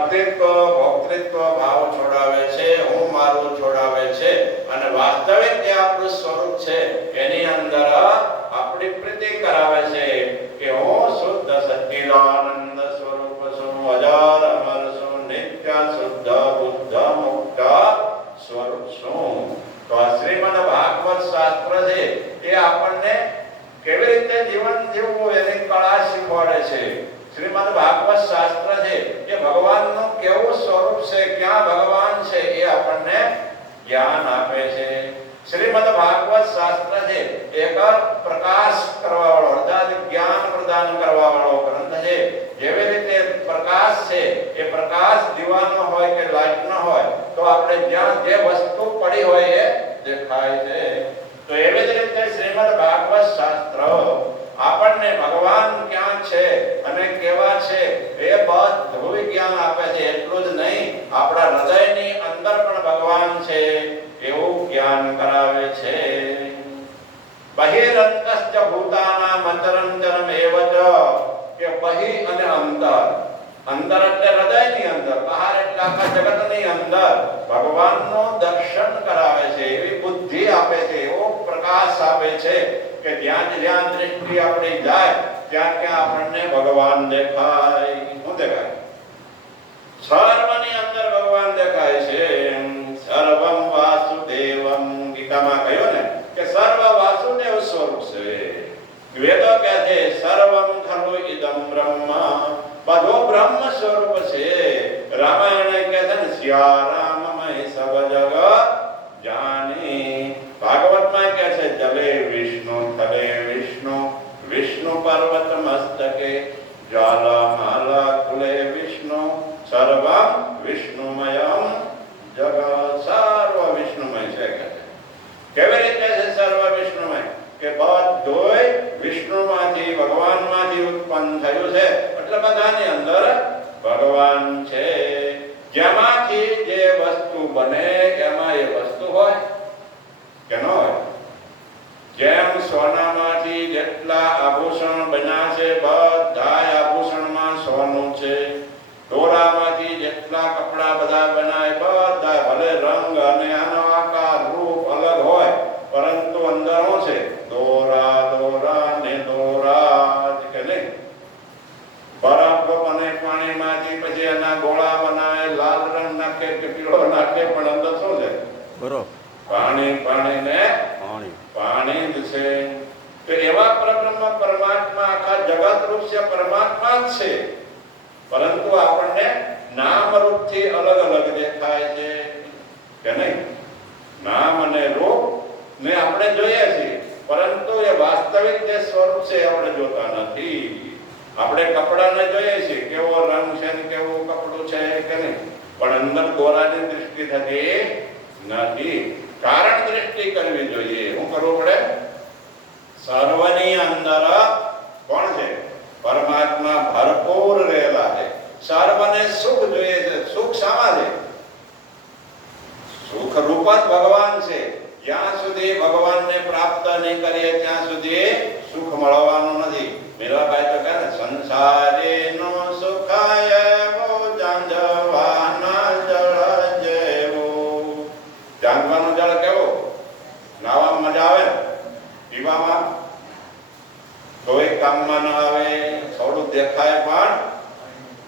કર્તૃત્વ ભોક્તૃત્વ ભાવ છોડાવે છે, હું મારું છોડાવે છે અને વાસ્તવિક જે આપણું સ્વરૂપ છે, એની અંદર આપણી પ્રીતિ કરાવે છે કે હું શુદ્ધ સચ્ચિદાનંદ સ્વરૂપ છું, અજર અમર છું, નિત્ય શુદ્ધ, બુદ્ધ મુક્ત સ્વરૂપ છું. તો આ શ્રીમદ ભાગવત શાસ્ત્ર છે, એ આપણને કેવી રીતે જીવન જીવવું એની કળા શીખવાડે છે? શ્રીમદ ભાગવત શાસ્ત્ર છે એ ભગવાનનું કેવું સ્વરૂપ છે, ક્યાં ભગવાન છે એ આપણને જ્ઞાન આપે છે. શ્રીમદ ભાગવત શાસ્ત્ર છે એક પ્રકાશ કરવા વાળો અર્થાત જ્ઞાન પ્રદાન કરવા વાળો ગ્રંથ છે. જેવી રીતે પ્રકાશ છે, એ પ્રકાશ દીવાનો હોય કે લાઈટનો હોય, તો આપણે જ્યાં જે વસ્તુ પડી હોય એ દેખાય છે. તો એવી જ રીતે શ્રીમદ ભાગવત શાસ્ત્ર આપણને ભગવાન ક્યાં છે અને કેવા છે એ બધું જ્ઞાન આપે છે, એટલું જ નહીં, આપણા હૃદયની અંદર પણ ભગવાન છે, એવું જ્ઞાન કરાવે છે. બહિરંતશ્ચ ભૂતાના મંતરંતરમ એવ કે બહિ અને અંતર અંદર એટલે હૃદયની અંદર, બહાર એટલે આખા જગતની અંદર. ભગવાનનો દર્શન કરાવે છે, એવી બુદ્ધિ આપે છે, એવો પ્રકાશ આપે છે, કે જ્યાં જ્યાં દ્રષ્ટિ આપણી જાય, ત્યાં ત્યાં આપણને ભગવાન દેખાય. શું દેખાય? वेदा कहते सर्वम खलु इदम ब्रह्म। पर ब्रह्म स्वरूप से रामायण कहते हैं सिया राममय सब जग जाने। भागवत में कैसे जले विष्णु, तले विष्णु। विष्णु पर्वत मस्तके ज्वाला माला कुले विष्णु। सर्वम विष्णुमयम जगत। सर्व विष्णुमय से कहते कैसे सर्व विष्णुमय के बाद दो વિષ્ણુમાંથી જે ઉત્પન્ન થયું છે, એટલે બધાની અંદર ભગવાન છે. જેમાંથી જે વસ્તુ બને, એમાં એ વસ્તુ હોય કે હોય? જેમ સોનામાંથી જેટલા આભૂષણ બન્યા છે બધા આભૂષણમાં સોનું છે. દોરામાંથી જેટલા કપડા બધા બનાય બધા ભલે રંગ અને આનો આકાર, રૂપ અલગ હોય, પરંતુ અંદર શું છે? દોરા ને દોરા જ કે નહીં બરફ બને પાણીમાંથી પછી એના ગોળા બનાવે લાલ રંગ નાખે કે પીળો પણ અંદર શું છે? બરોબર. પાણી પાણી ને પાણી. પાણી જ છે. તો એવા પ્રબ્રહ્મ પરમાત્મા આખા જગત રૂપ છે પરમાત્મા જ છે. પરંતુ આપણને નામ રૂપથી અલગ અલગ દેખાય છે. કે નહીં? નામ અને રૂપ ને આપણે જોઈએ છીએ. પરંતુ એ વાસ્તવિક જે સ્વરૂપ છે એ આપણે જોતા નથી. આપણે કપડાને જોઈએ છીએ. કેવો રંગ છે ને કેવું કપડું છે કે નહીં? પણ અંદર ગોરાની દૃષ્ટિ થતી નથી કારણ દૃષ્ટિ કરવી જોઈએ શું કરવું પડે સર્વની અંદર કોણ છે પરમાત્મા ભરપૂર રહેલા છે સર્વને સુખ જોઈએ છે સુખ શામાં છે સુખ રૂપ જ ભગવાન છે જ્યાં સુધી ભગવાનને પ્રાપ્ત નહીં કરીએ ત્યાં સુધી સુખ મળવાનું નથી મીરાબાઈ તો કહે જાંજવાનું કેવો? નાવામાં મજા આવે પીવામાં? કોઈ કામમાં ન આવે, થોડું દેખાય પણ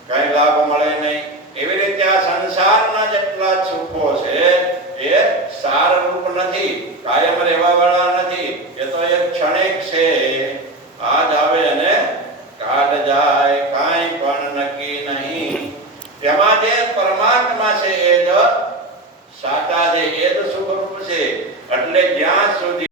કઈ લાભ મળે નહીં. એવી રીતે આ સંસારના જેટલા સુખો છે, એ સાર રૂપ નથી, કાયમ રહેવા વાળા નથી. એ તો એક ક્ષણિક છે. આજ આવે અને કાઢ જાય, કાંઈ પણ નક્કી નહીં. એમાં જે પરમાત્મા છે એ જ સાચા છે એ તો સુખ રૂપ છે એટલે જ્યાં સુધી